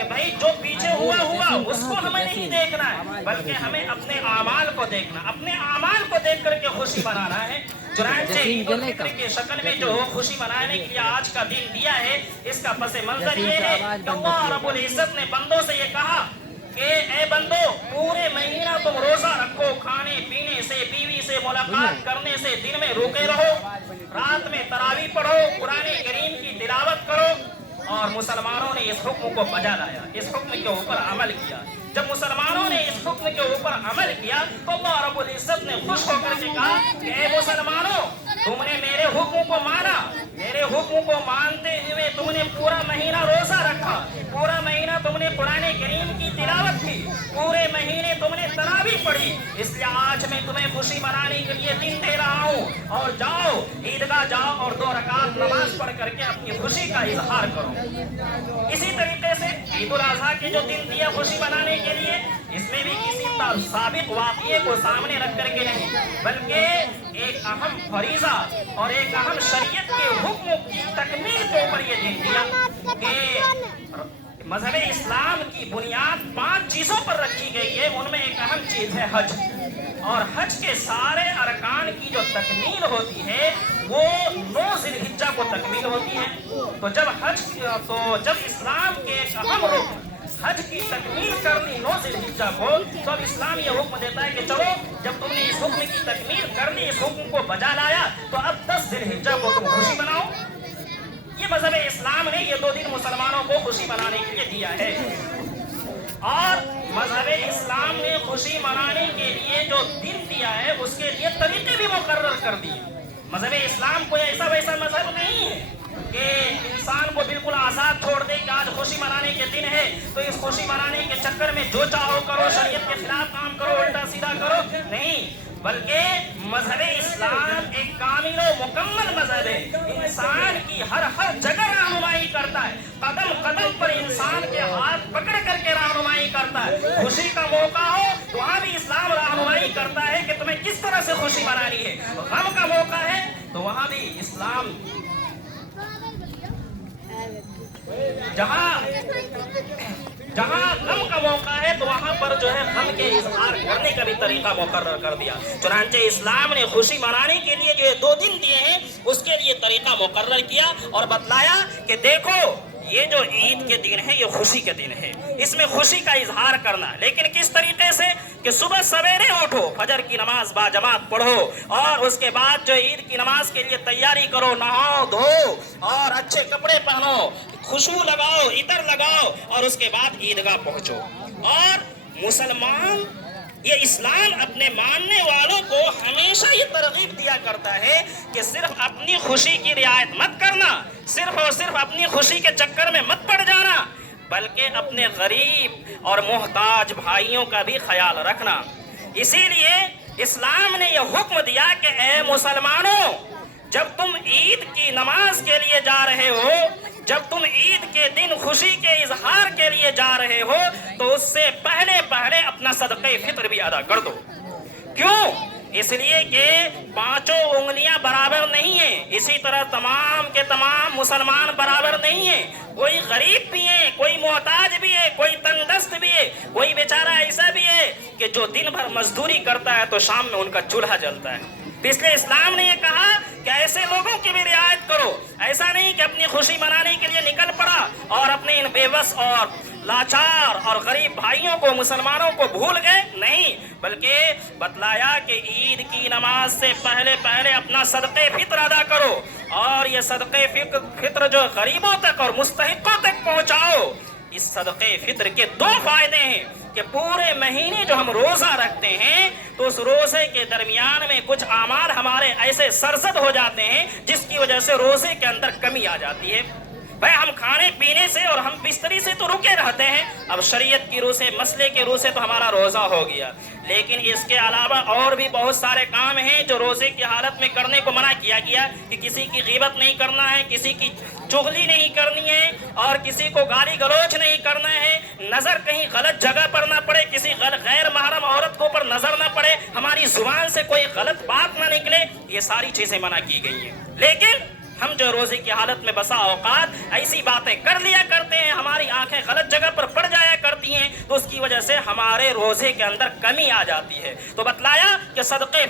کہ بھائی جو پیچھے ہوا اس کو ہمیں نہیں دیکھنا ہے، بلکہ ہمیں اپنے اعمال کو دیکھنا، اپنے اعمال کو دیکھ کر کے خوشی منانا ہے۔ چنانچہ عید الفطر کی شکل میں جو خوشی منانے کے لیے آج کا دن دیا ہے، اس کا پس منظر یہ ہے کہ اللہ رب العزت نے بندوں سے یہ کہا کہ اے بندو، پورے مہینہ تم روزہ رکھو، کھانے پینے سے، بیوی سے ملاقات کرنے سے دن میں روکے رہو، رات میں تراویح پڑھو، قرآن کریم کی تلاوت کرو۔ اور مسلمانوں نے اس حکم کو بجا لایا، اس حکم کے اوپر عمل کیا۔ جب مسلمانوں نے اس حکم کے اوپر عمل کیا تو اللہ رب العزت نے خوش ہو کر کے کہا کہ اے مسلمانوں، تم نے میرے حکم کو مانا، میرے حکم کو مانتے ہوئے تم نے پورا مہینہ روزہ رکھا، پورا مہینہ تم نے قرآن کریم کی تلاوت کی، پورے مہینے تم نے تراویح پڑھی، اس لیے آج میں تمہیں خوشی منانے کے لیے دن دے رہا ہوں، اور جاؤ عیدگاہ جاؤ اور 2 رکعت نماز پڑھ کر کے اپنی خوشی کا اظہار کرو۔ اسی طریقے سے عید الاضحیٰ کے جو دن دیا خوشی منانے کے لیے، اس میں بھی کسی سابق واقعے کو سامنے رکھ کر کے نہیں، بلکہ ایک اہم فریضہ اور ایک اہم شریعت کے حکم کی تکمیل کے اوپر یہ دن دیا کہ مذہب اسلام کی بنیاد 5 چیزوں پر رکھی گئی ہے، ان میں ایک اہم چیز ہے حج، اور حج کے سارے ارکان کی جو تکمیل ہوتی ہے وہ 9 ذی الحجہ کو تکمیل ہوتی ہے۔ تو جب اسلام کے ایک اہم رکن حج کی تکمیل کرنی 9 ذی الحجہ کو، تو اب اسلام یہ حکم دیتا ہے کہ چلو جب تم نے اس حکم کی تکمیل کر لی، اس حکم کو بجا لایا، تو اب 10 ذی الحجہ کو تم خوشی مناؤ۔ یہ مذہب اسلام نے یہ 2 دن مسلمانوں کو خوشی منانے کے لیے دیا ہے، اور مذہب اسلام نے خوشی منانے کے لیے جو دن دیا ہے اس کے لیے طریقے بھی مقرر کر دیے۔ مذہب اسلام کوئی ایسا ویسا مذہب نہیں ہے کہ انسان کو بالکل آزاد چھوڑ دے کہ آج خوشی منانے کے دن ہے تو اس خوشی منانے کے چکر میں جو چاہو کرو، شریعت کے خلاف کام کرو، الٹا سیدھا کرو، نہیں، بلکہ مذہب اسلام ایک کامل و مکمل مذہب ہے، انسان کی ہر جگہ رہنمائی کرتا ہے، قدم قدم پر انسان کے ہاتھ پکڑ کر کے رہنمائی کرتا ہے۔ خوشی کا موقع ہو تو وہاں بھی اسلام رہنمائی کرتا ہے کہ تمہیں کس طرح سے خوشی منانی ہے، غم کا موقع ہے تو وہاں بھی اسلام جہاں غم کا موقع ہے تو وہاں پر جو ہے غم کے اظہار کرنے کا بھی طریقہ مقرر کر دیا۔ چنانچہ اسلام نے خوشی منانے کے لیے جو 2 دن دیے ہیں اس کے لیے طریقہ مقرر کیا اور بتلایا کہ دیکھو یہ جو عید کے دن ہے یہ خوشی کے دن ہے، اس میں خوشی کا اظہار کرنا، لیکن کس طریقے سے کہ صبح سویرے اٹھو، فجر کی نماز باجماعت پڑھو، اور اس کے بعد جو عید کی نماز کے لیے تیاری کرو، نہاؤ دھو اور اچھے کپڑے پہنو، خوشبو لگاؤ، عطر لگاؤ، اور اس کے بعد عیدگاہ پہنچو۔ اور مسلمان یہ اسلام اپنے ماننے والوں کو ہمیشہ یہ ترغیب دیا کرتا ہے کہ صرف اپنی خوشی کی رعایت مت کرنا، صرف اور صرف اپنی خوشی کے چکر میں مت پڑ جانا، بلکہ اپنے غریب اور محتاج بھائیوں کا بھی خیال رکھنا۔ اسی لیے اسلام نے یہ حکم دیا کہ اے مسلمانوں، جب تم عید کی نماز کے لیے جا رہے ہو، جب تم عید کے دن خوشی کے اظہار کے لیے جا رہے ہو تو اس سے پہلے اپنا صدقہ فطر بھی ادا کر دو۔ کیوں؟ اس لیے کہ 5 انگلیاں برابر نہیں ہیں، اسی طرح تمام کے تمام مسلمان برابر نہیں ہیں، کوئی غریب بھی ہے، کوئی محتاج بھی ہے، کوئی تنگ دست بھی ہے، کوئی بیچارہ ایسا بھی ہے کہ جو دن بھر مزدوری کرتا ہے تو شام میں ان کا چولہا جلتا ہے۔ اس لیے اسلام نے یہ کہا کہ ایسے لوگوں کی بھی رعایت کرو، ایسا نہیں کہ اپنی خوشی منانے کے لیے نکل پڑا اور اپنے ان بے بس اور لاچار اور غریب بھائیوں کو، مسلمانوں کو بھول گئے، نہیں، بلکہ بتلایا کہ عید کی نماز سے پہلے اپنا صدقہ فطر ادا کرو، اور یہ صدقہ فطر جو غریبوں تک اور مستحقوں تک پہنچاؤ۔ اس صدقہ فطر کے 2 فائدے ہیں کہ پورے مہینے جو ہم روزہ رکھتے ہیں تو اس روزے کے درمیان میں کچھ اعمال ہمارے ایسے سرزد ہو جاتے ہیں جس کی وجہ سے روزے کے اندر کمی آ جاتی ہے۔ بھائی ہم کھانے پینے سے اور ہم بستری سے تو رکے رہتے ہیں، اب شریعت کی روح سے، مسئلے کے روح سے تو ہمارا روزہ ہو گیا، لیکن اس کے علاوہ اور بھی بہت سارے کام ہیں جو روزے کی حالت میں کرنے کو منع کیا گیا کہ کسی کی غیبت نہیں کرنا ہے، کسی کی چغلی نہیں کرنی ہے، اور کسی کو گالی گلوچ نہیں کرنا ہے، نظر کہیں غلط جگہ پر نہ پڑے، کسی غیر محرم عورت کو پر نظر نہ پڑے، ہماری زبان سے کوئی غلط بات نہ نکلے، یہ ساری چیزیں منع کی گئی ہیں۔ لیکن ہم جو روزے کی حالت میں بسا اوقات ایسی باتیں کر لیا کرتے ہیں، ہماری آنکھیں غلط جگہ پر تو اس کی وجہ سے ہمارے روزے کے اندر کمی آ جاتی ہے. تو بتلایا کہ صدقے